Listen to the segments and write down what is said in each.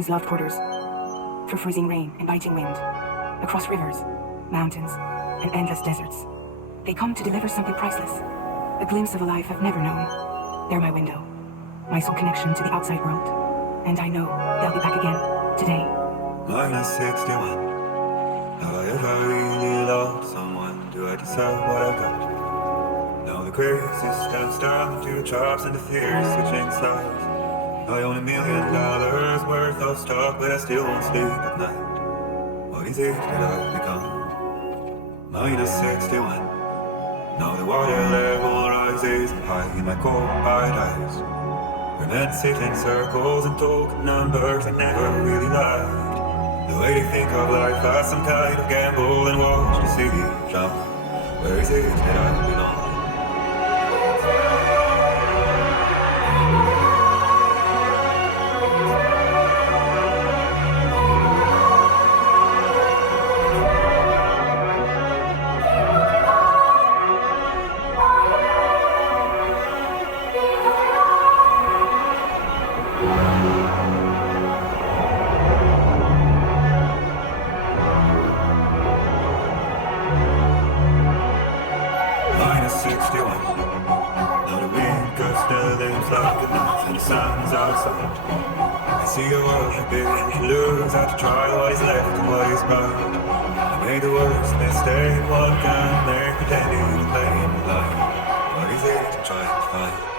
always loved porters. Through freezing rain and biting wind, across rivers, mountains, and endless deserts, they come to deliver something priceless, a glimpse of a life I've never known. They're my window, my sole connection to the outside world, and I know they'll be back again today. Minus 61. Have I ever really loved someone? Do I deserve what I got? Now the crazy system's down to the chops and the fears switching sides. I own $1 million worth of stock, but I still won't sleep at night. What is it that I've become? Minus 61. Now the water level rises high in my cold paradise. Where men sit in circles and talk numbers and never really lied. The way they think of life as some kind of gamble and watch the city jump. Where is it that I belong? Minus 61. Now the wind cuts the limbs like a knife and the sun's outside. I see a world a bit and lose how to try what is left and what is right. I made the worst mistake one can make, pretending to play in the light. What is it to try to find?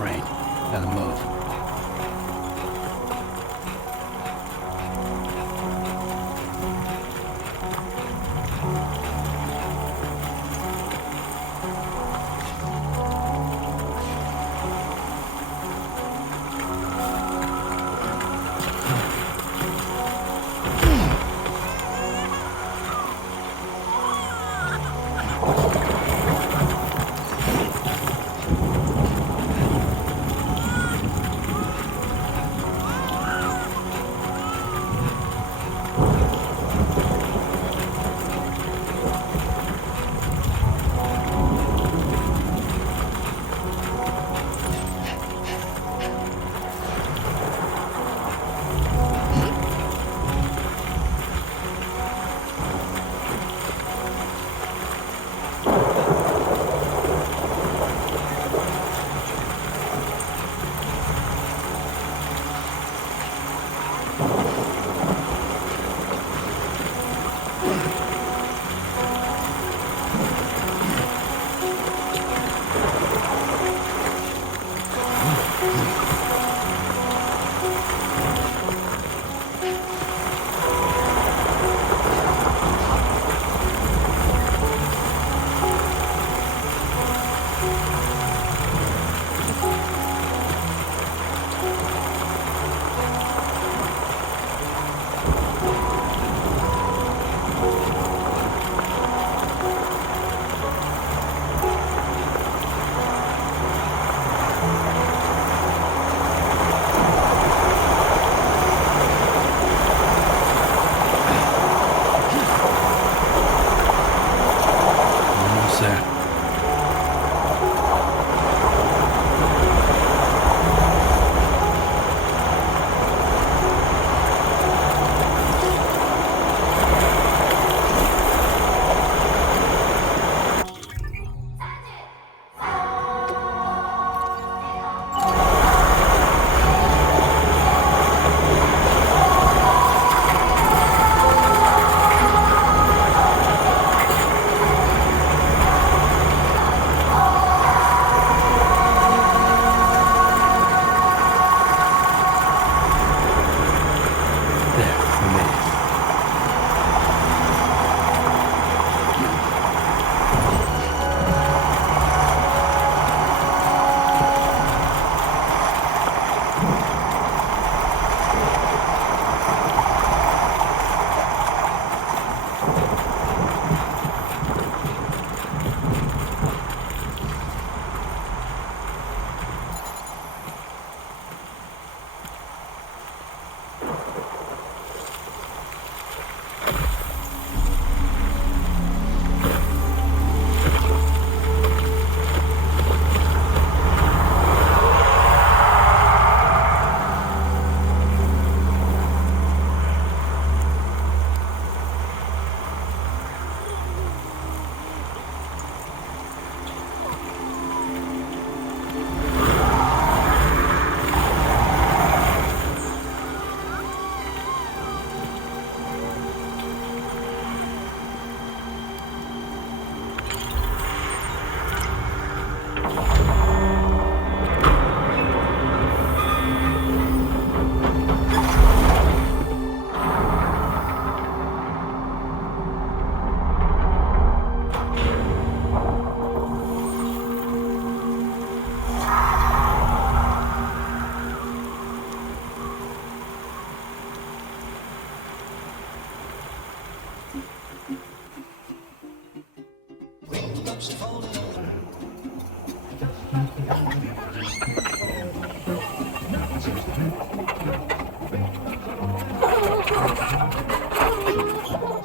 brain. Gotta move.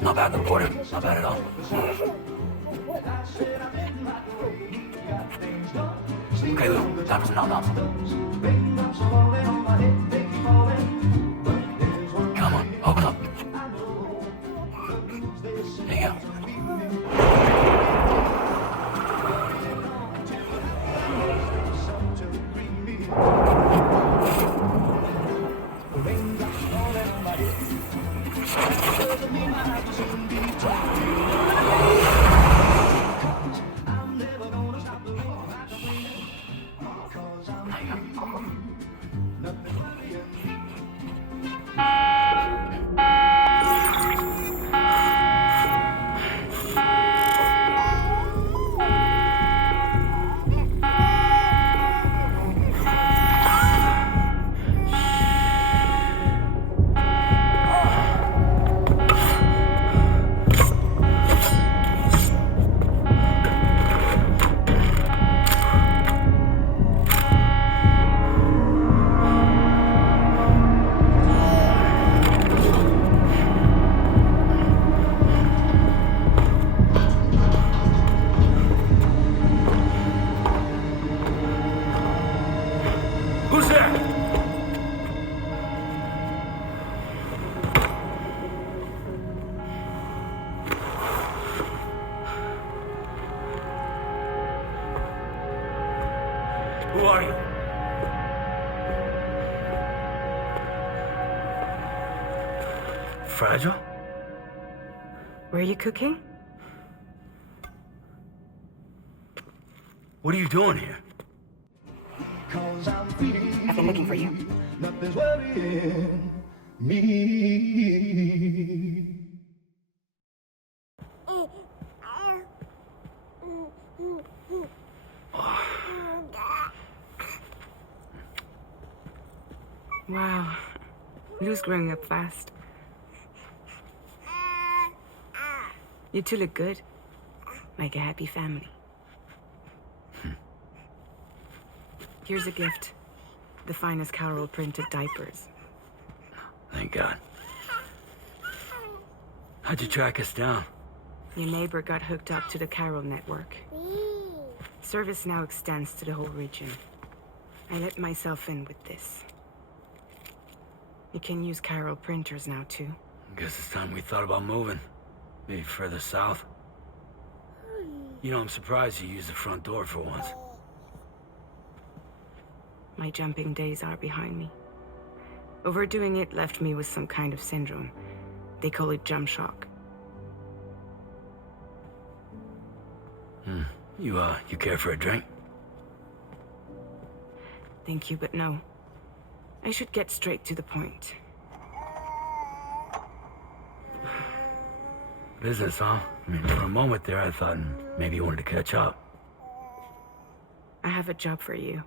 Not bad, the border. Not bad at all. Okay, Lou. Time for some nom-noms. Come on, open up. There you go. There you go. Who's there? Who are you? Fragile? Were you cooking? What are you doing here? I've been looking for you. Nothing's worrying me. Wow. Lou's growing up fast. You two look good. Like a happy family. Here's a gift. The finest Chiral printed diapers. Thank God. How'd you track us down? Your neighbor got hooked up to the Chiral Network. Service now extends to the whole region. I let myself in with this. You can use Chiral printers now, too. Guess it's time we thought about moving. Maybe further south. You know, I'm surprised you used the front door for once. My jumping days are behind me. Overdoing it left me with some kind of syndrome. They call it jump shock. You care for a drink? Thank you, but no. I should get straight to the point. Business, huh? I mean, for a moment there, I thought maybe you wanted to catch up. I have a job for you.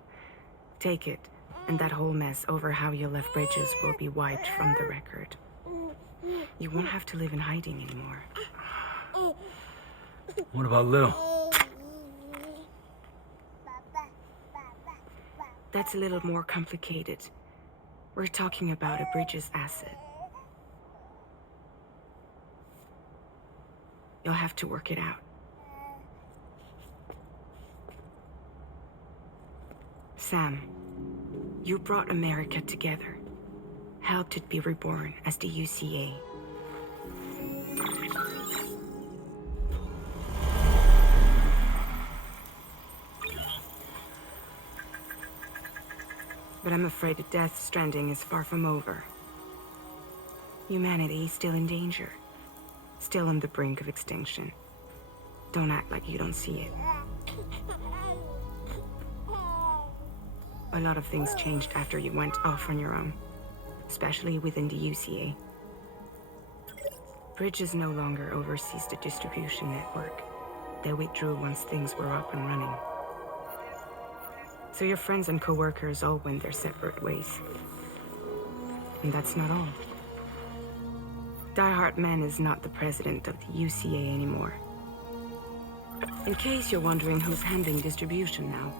Take it, and that whole mess over how you left Bridges will be wiped from the record. You won't have to live in hiding anymore. What about Lou? That's a little more complicated. We're talking about a Bridges asset. You'll have to work it out. Sam, you brought America together, helped it be reborn as the UCA. But I'm afraid that Death Stranding is far from over. Humanity is still in danger, still on the brink of extinction. Don't act like you don't see it. A lot of things changed after you went off on your own, especially within the UCA. Bridges no longer oversees the distribution network. They withdrew once things were up and running. So your friends and co-workers all went their separate ways. And that's not all. Die Hard Man is not the president of the UCA anymore. In case you're wondering who's handling distribution now,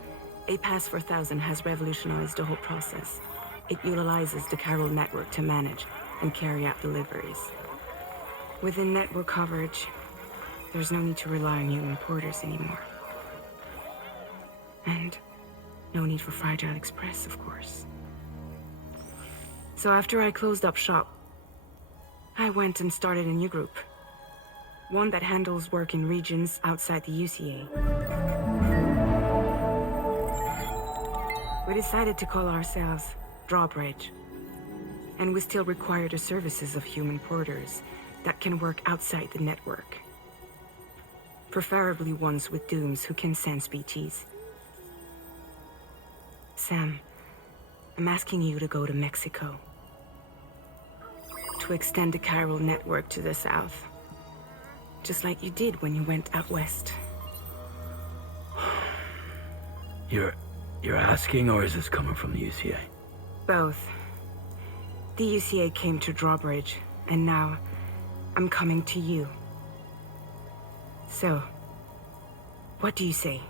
A Pass 4000 has revolutionized the whole process. It utilizes the Chiral Network to manage and carry out deliveries. Within network coverage, there's no need to rely on human porters anymore. And no need for Fragile Express, of course. So after I closed up shop, I went and started a new group. One that handles work in regions outside the UCA. We decided to call ourselves Drawbridge. And we still require the services of human porters that can work outside the network. Preferably ones with dooms who can sense BTs. Sam, I'm asking you to go to Mexico. To extend the Chiral Network to the south. Just like you did when you went out west. You're asking, or is this coming from the UCA? Both. The UCA came to Drawbridge, and now I'm coming to you. So, what do you say?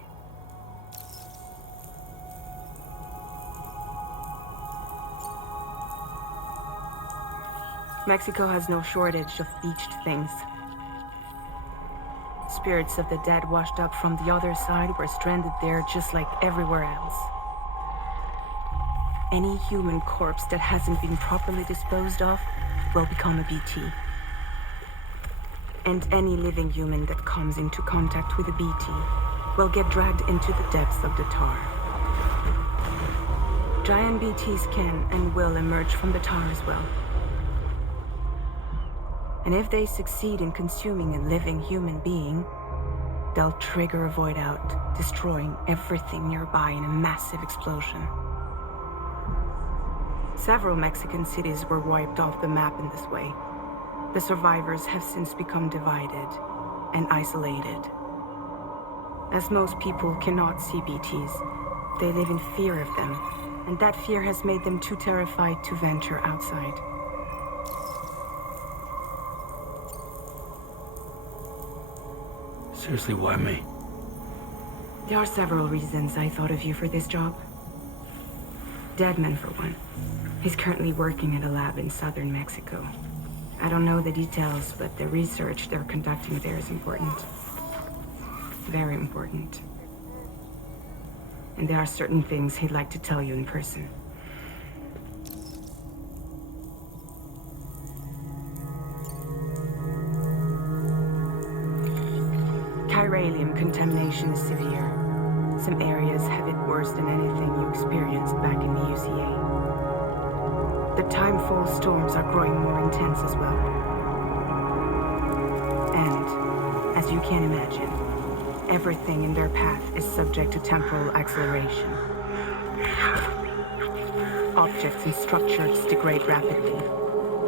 Mexico has no shortage of beached things. Spirits of the dead washed up from the other side were stranded there just like everywhere else. Any human corpse that hasn't been properly disposed of will become a BT. And any living human that comes into contact with a BT will get dragged into the depths of the tar. Giant BTs can and will emerge from the tar as well. And if they succeed in consuming a living human being, they'll trigger a void out, destroying everything nearby in a massive explosion. Several Mexican cities were wiped off the map in this way. The survivors have since become divided and isolated. As most people cannot see BTs, they live in fear of them, and that fear has made them too terrified to venture outside. Seriously, why me? There are several reasons I thought of you for this job. Deadman, for one. He's currently working at a lab in southern Mexico. I don't know the details, but the research they're conducting there is important. Very important. And there are certain things he'd like to tell you in person. Chiralium contamination is severe. Some areas have it worse than anything you experienced back in the UCA. The timefall storms are growing more intense as well. And, as you can imagine, everything in their path is subject to temporal acceleration. Objects and structures degrade rapidly,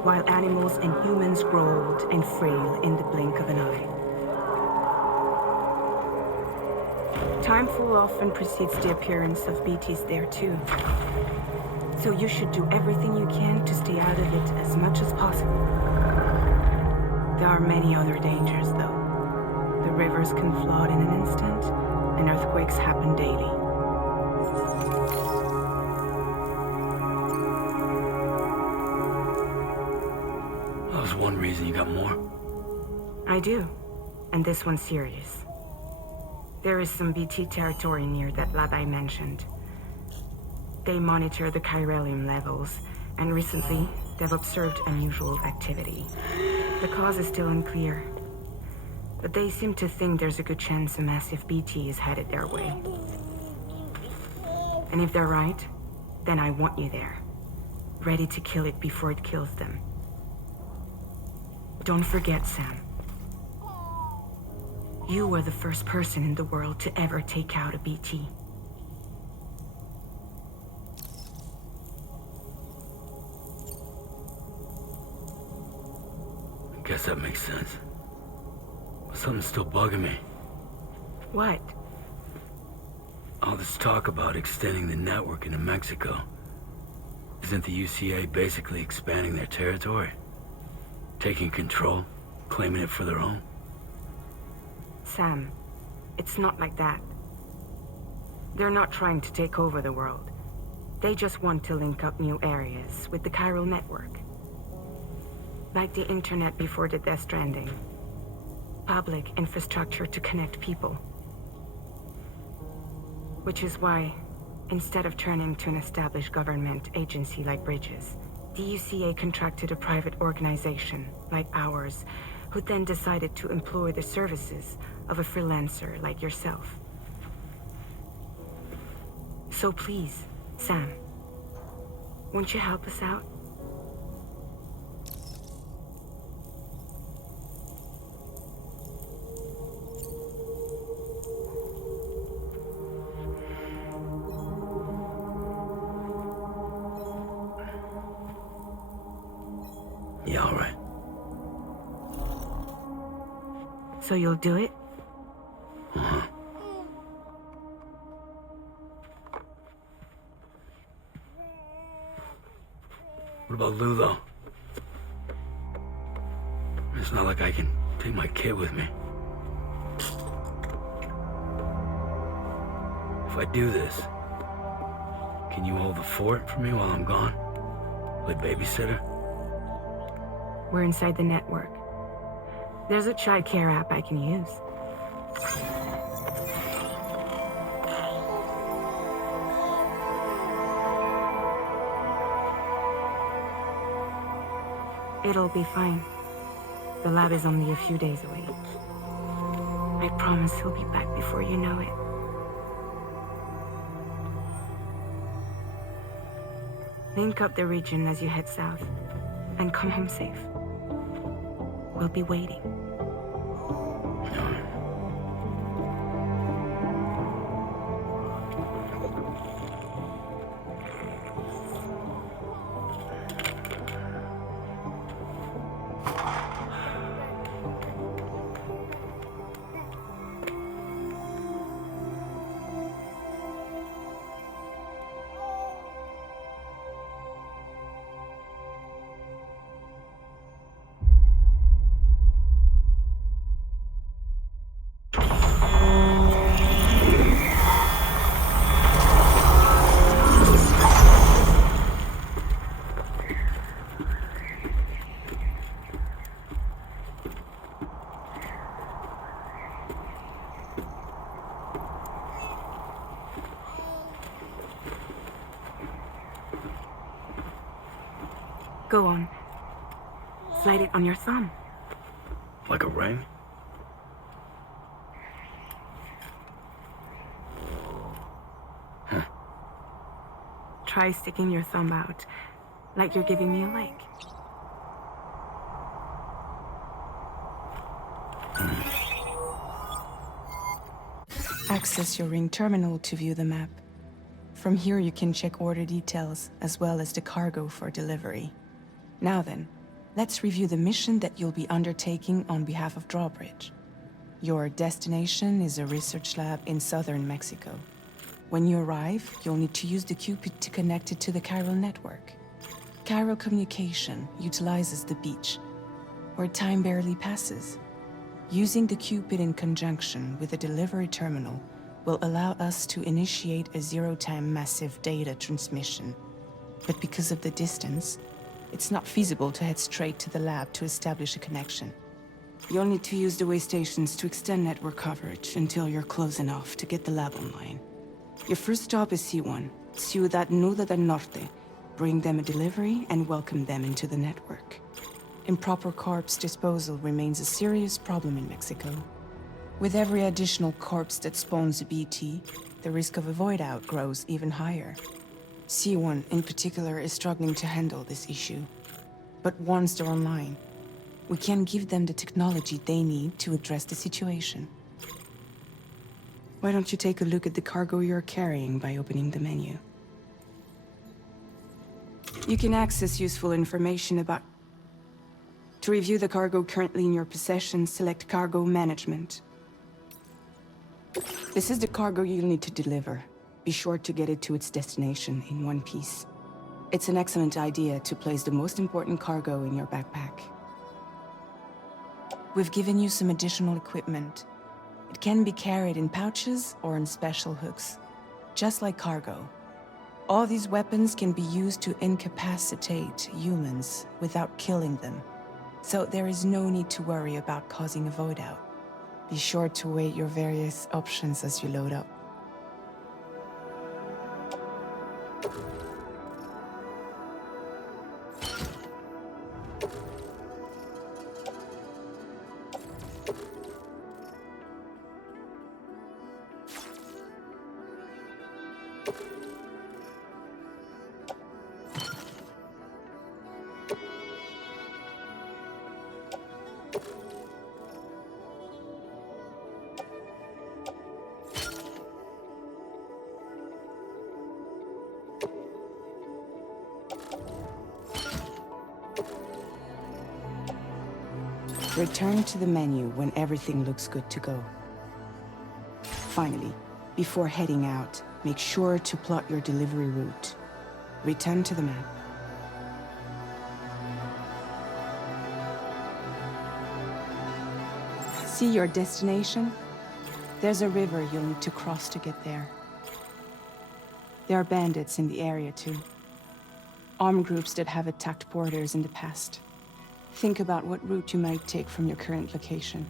while animals and humans grow old and frail in the blink of an eye. Timefall often precedes the appearance of BTs there too. So you should do everything you can to stay out of it as much as possible. There are many other dangers, though. The rivers can flood in an instant, and earthquakes happen daily. That was one reason you got more. I do, and this one's serious. There is some BT territory near that lab I mentioned. They monitor the chiralium levels, and recently, they've observed unusual activity. The cause is still unclear, but they seem to think there's a good chance a massive BT is headed their way. And if they're right, then I want you there, ready to kill it before it kills them. Don't forget, Sam. You were the first person in the world to ever take out a BT. I guess that makes sense. But something's still bugging me. What? All this talk about extending the network into Mexico. Isn't the UCA basically expanding their territory? Taking control, claiming it for their own? Sam, it's not like that. They're not trying to take over the world. They just want to link up new areas with the Chiral Network. Like the internet before the Death Stranding. Public infrastructure to connect people. Which is why, instead of turning to an established government agency like Bridges, the UCA contracted a private organization like ours, who then decided to employ the services of a freelancer like yourself. So please, Sam, won't you help us out? Yeah, all right. So you'll do it? Uh-huh. What about Lou, though? It's not like I can take my kid with me. If I do this, can you hold the fort for me while I'm gone? Play babysitter? We're inside the network. There's a child care app I can use. It'll be fine. The lab is only a few days away. I promise he'll be back before you know it. Link up the region as you head south, and come home safe. We'll be waiting. Go on. Slide it on your thumb. Like a ring? Huh. Try sticking your thumb out, like you're giving me a like. Access your ring terminal to view the map. From here you can check order details, as well as the cargo for delivery. Now then, let's review the mission that you'll be undertaking on behalf of Drawbridge. Your destination is a research lab in southern Mexico. When you arrive, you'll need to use the Cupid to connect it to the Chiral Network. Chiral communication utilizes the beach, where time barely passes. Using the Cupid in conjunction with the delivery terminal will allow us to initiate a zero-time massive data transmission. But because of the distance, it's not feasible to head straight to the lab to establish a connection. You'll need to use the way stations to extend network coverage until you're close enough to get the lab online. Your first stop is C1, Ciudad Nuda del Norte. Bring them a delivery and welcome them into the network. Improper corpse disposal remains a serious problem in Mexico. With every additional corpse that spawns a BT, the risk of a void out grows even higher. C1 in particular is struggling to handle this issue. But once they're online, we can give them the technology they need to address the situation. Why don't you take a look at the cargo you're carrying by opening the menu? You can access useful information about... To review the cargo currently in your possession, select Cargo Management. This is the cargo you'll need to deliver. Be sure to get it to its destination in one piece. It's an excellent idea to place the most important cargo in your backpack. We've given you some additional equipment. It can be carried in pouches or in special hooks, just like cargo. All these weapons can be used to incapacitate humans without killing them. So there is no need to worry about causing a void out. Be sure to weigh your various options as you load up. Return to the menu when everything looks good to go. Finally, before heading out, make sure to plot your delivery route. Return to the map. See your destination? There's a river you'll need to cross to get there. There are bandits in the area too. Armed groups that have attacked borders in the past. Think about what route you might take from your current location.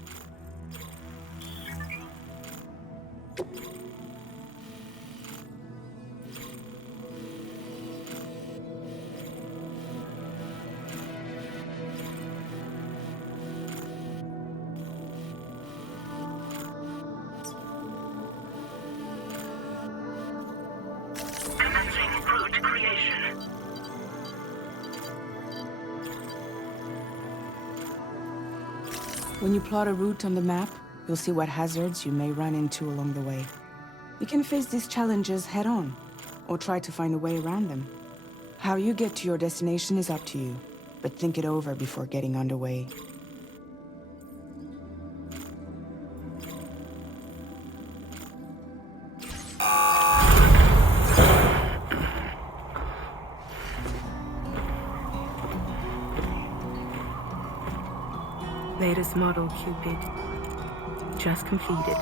When you plot a route on the map, you'll see what hazards you may run into along the way. You can face these challenges head-on, or try to find a way around them. How you get to your destination is up to you, but think it over before getting underway. Latest model Cupid. Just completed.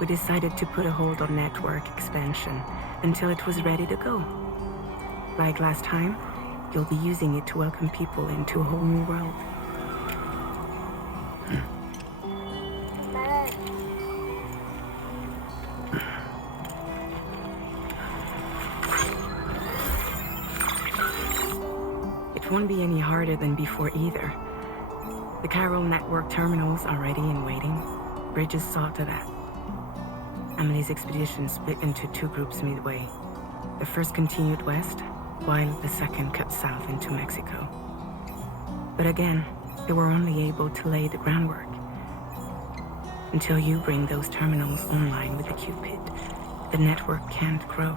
We decided to put a hold on network expansion until it was ready to go. Like last time, you'll be using it to welcome people into a whole new world. It won't be any harder than before either. The Chiral Network terminals are ready and waiting. Bridges saw to that. Emily's expedition split into two groups midway. The first continued west, while the second cut south into Mexico. But again, they were only able to lay the groundwork. Until you bring those terminals online with the Cupid, the network can't grow.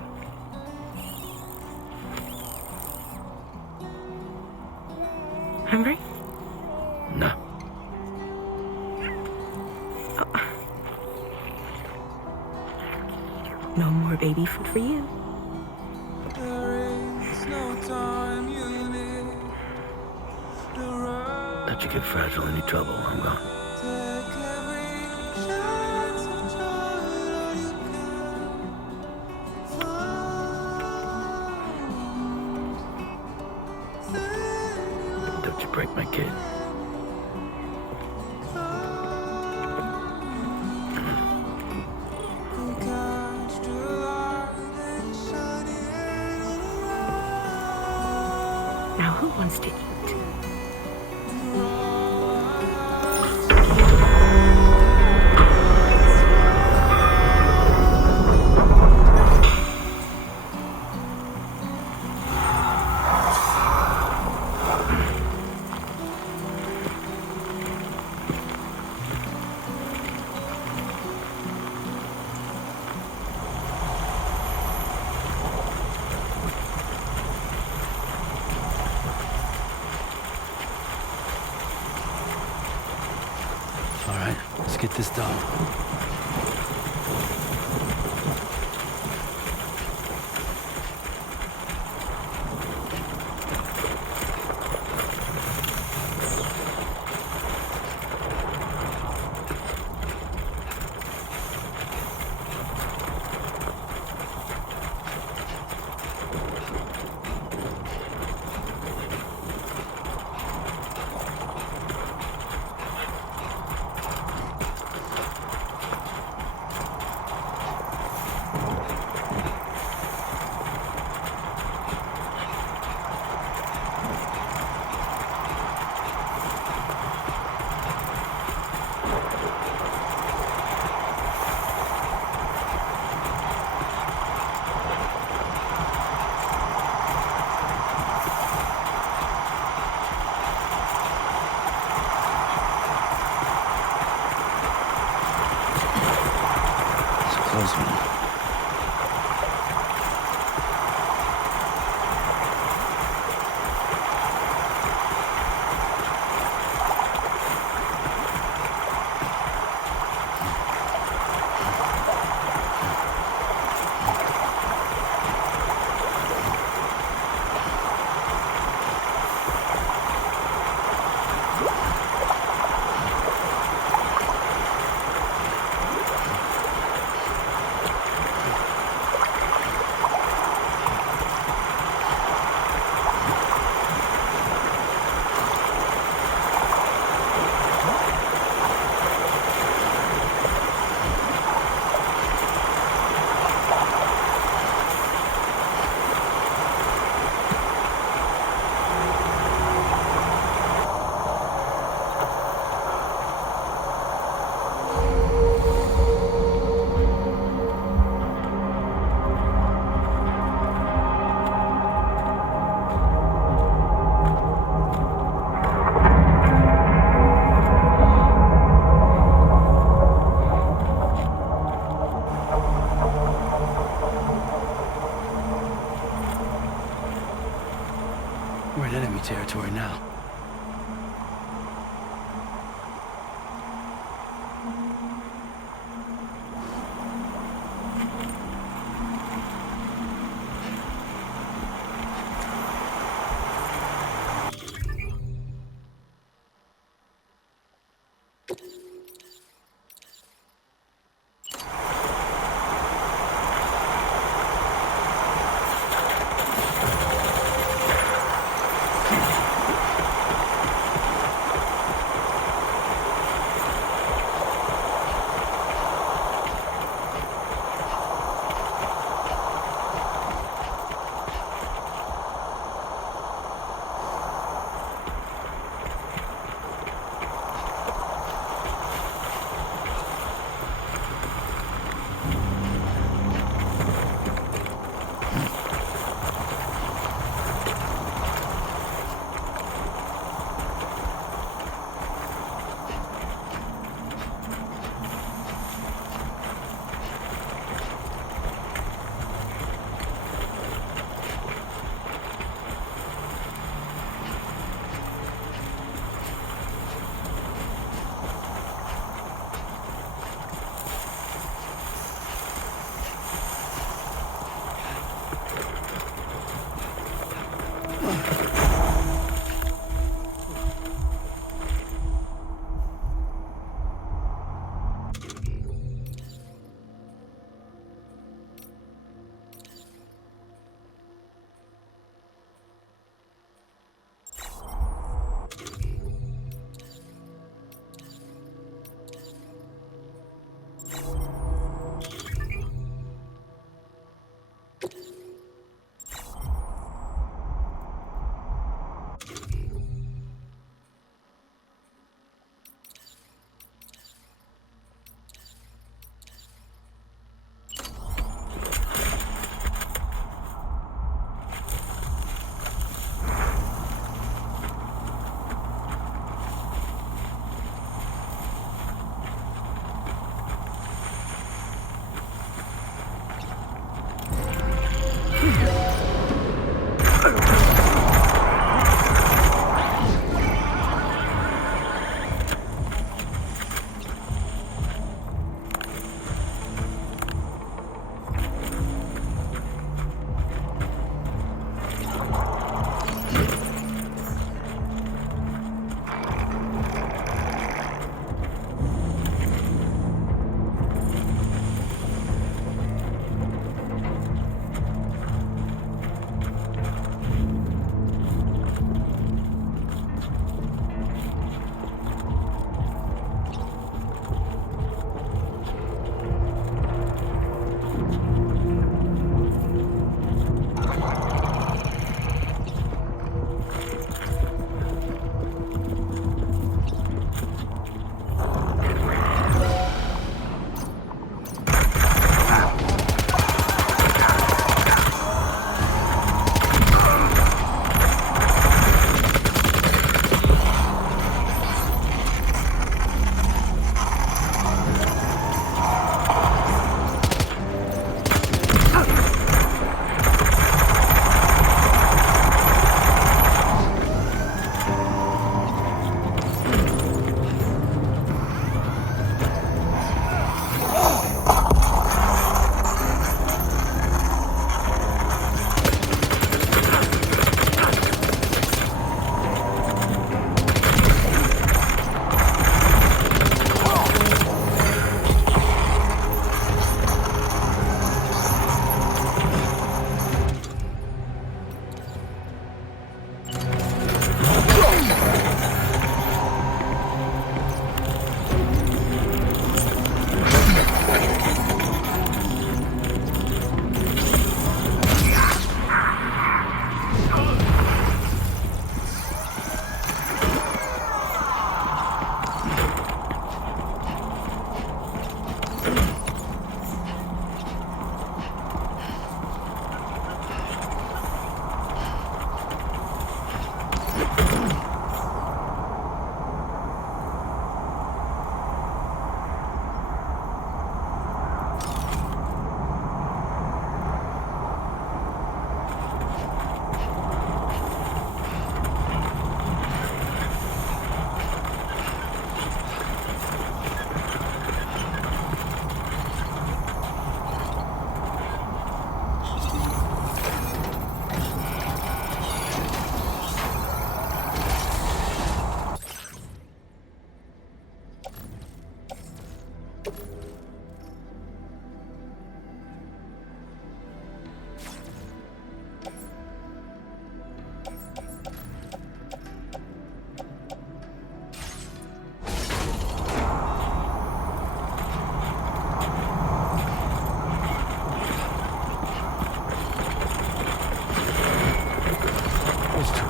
Hungry? No. Oh. No more baby food for you. Let you get fragile, any trouble, I'm gone. Don't you break my kid. Now who wants to eat? All right, let's get this done. We're in enemy territory now.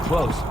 close.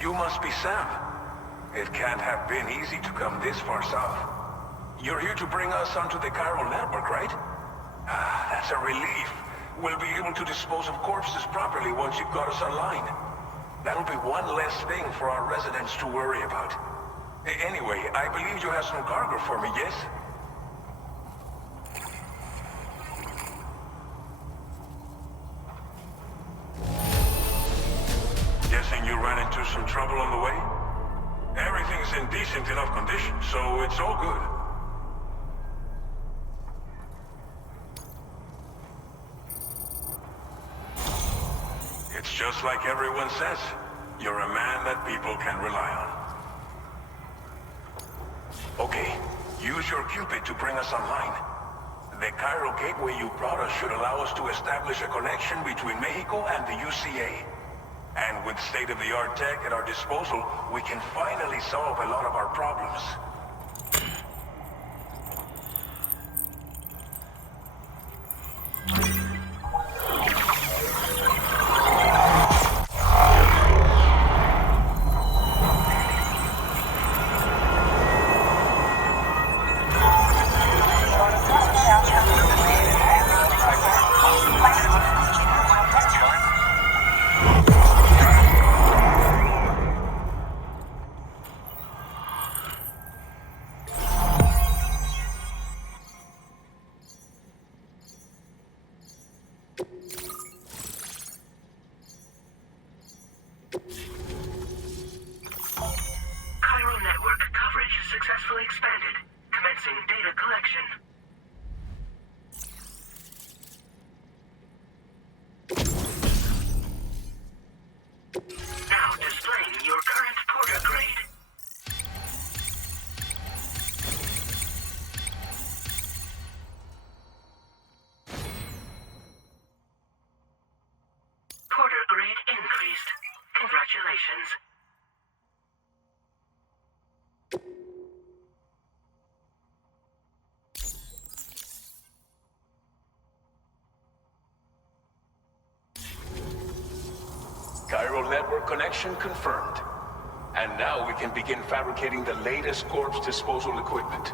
You must be Sam. It can't have been easy to come this far south. You're here to bring us onto the Chiral Network, right? Ah, that's a relief. We'll be able to dispose of corpses properly once you've got us online. That'll be one less thing for our residents to worry about. Anyway, I believe you have some cargo for me, yes? Guessing you ran into some trouble on the way? Everything's in decent enough condition, so it's all good. It's just like everyone says. You're a man that people can rely on. Okay, use your Cupid to bring us online. The Chiral gateway you brought us should allow us to establish a connection between Mexico and the UCA. And with state-of-the-art tech at our disposal, we can finally solve a lot of our problems. Chiral Network coverage successfully expanded. Commencing data collection. Now displaying your current porter grade. Porter grade increased. Congratulations. Chiral Network connection confirmed. And now we can begin fabricating the latest corpse disposal equipment.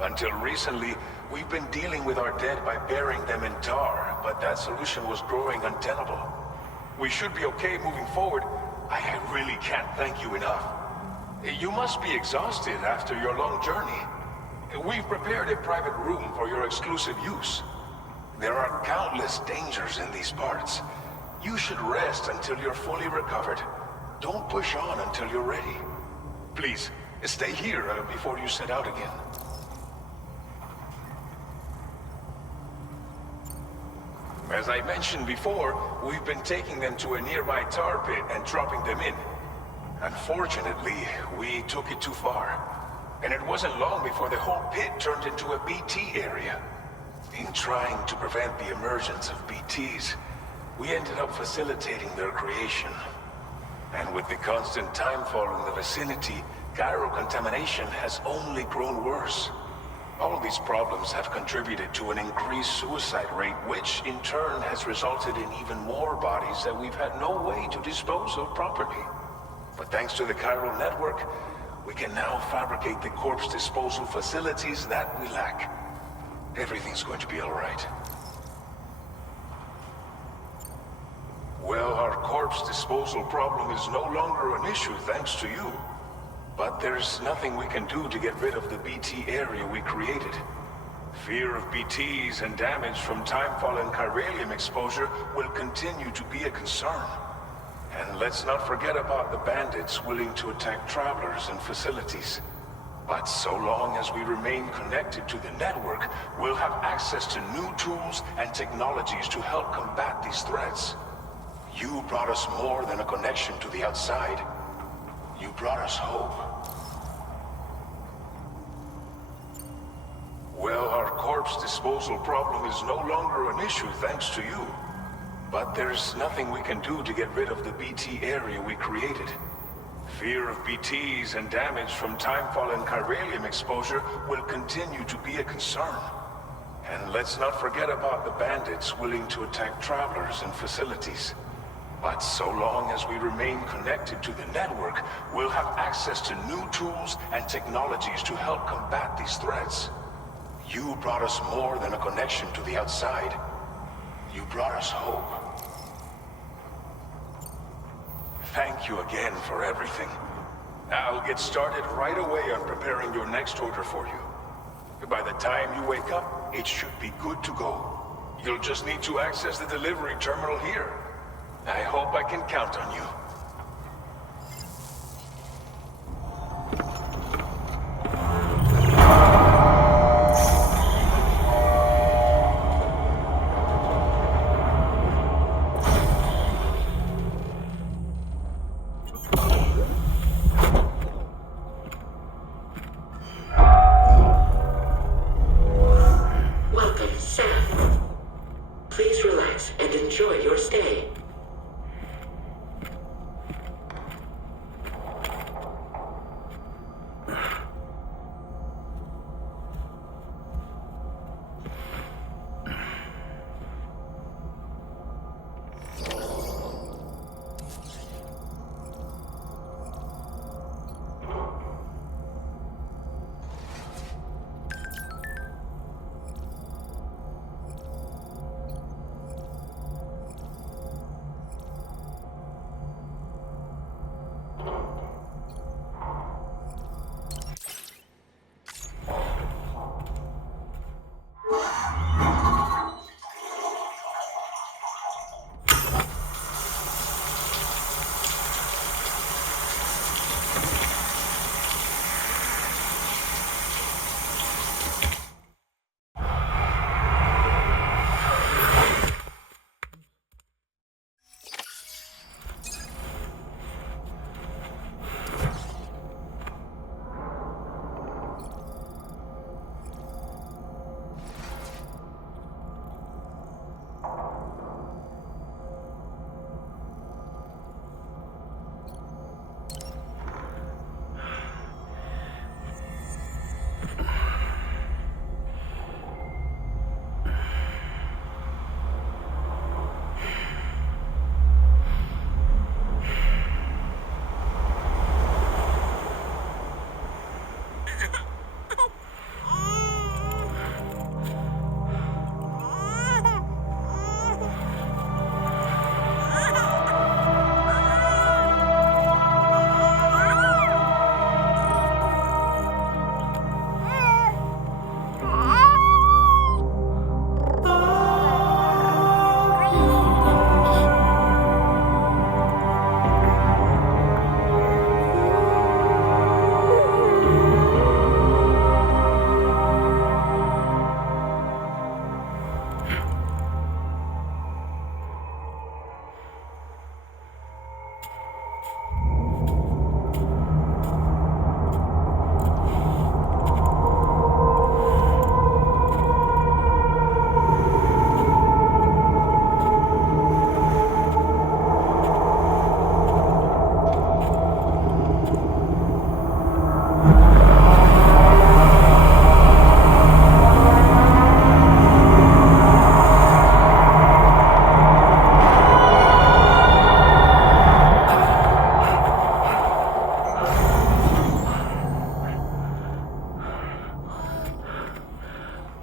Until recently, we've been dealing with our dead by burying them in tar, but that solution was growing untenable. We should be okay moving forward. I really can't thank you enough. You must be exhausted after your long journey. We've prepared a private room for your exclusive use. There are countless dangers in these parts. You should rest until you're fully recovered. Don't push on until you're ready. Please, stay here before you set out again. As I mentioned before, we've been taking them to a nearby tar pit and dropping them in. Unfortunately, we took it too far. And it wasn't long before the whole pit turned into a BT area. In trying to prevent the emergence of BTs, we ended up facilitating their creation. And with the constant timefall in the vicinity, chiral contamination has only grown worse. All these problems have contributed to an increased suicide rate, which in turn has resulted in even more bodies that we've had no way to dispose of properly. But thanks to the Chiral Network, we can now fabricate the corpse disposal facilities that we lack. Everything's going to be all right. Well, our corpse disposal problem is no longer an issue thanks to you. But there's nothing we can do to get rid of the BT area we created. Fear of BTs and damage from timefall and chiralium exposure will continue to be a concern. And let's not forget about the bandits willing to attack travelers and facilities. But so long as we remain connected to the network, we'll have access to new tools and technologies to help combat these threats. You brought us more than a connection to the outside. You brought us hope. Well, our corpse disposal problem is no longer an issue thanks to you. But there's nothing we can do to get rid of the BT area we created. Fear of BTs and damage from timefall and chiralium exposure will continue to be a concern. And let's not forget about the bandits willing to attack travelers and facilities. But so long as we remain connected to the network, we'll have access to new tools and technologies to help combat these threats. You brought us more than a connection to the outside. You brought us hope. Thank you again for everything. I'll get started right away on preparing your next order for you. By the time you wake up, it should be good to go. You'll just need to access the delivery terminal here. I hope I can count on you. Welcome, Sam. Please relax and enjoy your stay.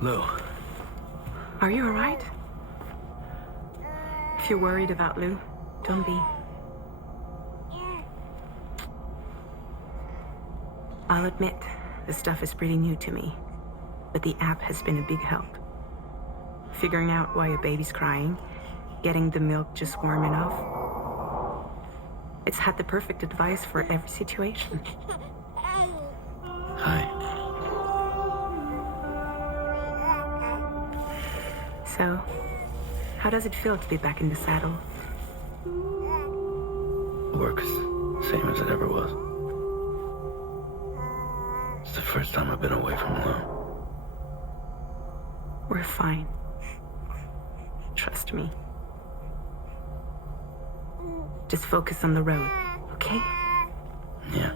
Lou. Are you alright? If you're worried about Lou, don't be. I'll admit, this stuff is pretty new to me, but the app has been a big help. Figuring out why a baby's crying, getting the milk just warm enough. It's had the perfect advice for every situation. Hi. So, how does it feel to be back in the saddle? Work's same as it ever was. It's the first time I've been away from Lou. We're fine. Trust me. Just focus on the road, okay? Yeah.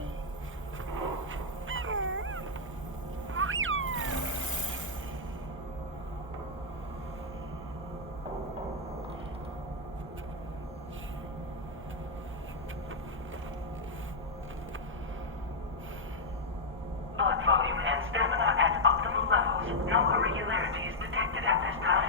volume and stamina at optimal levels. No irregularities detected at this time.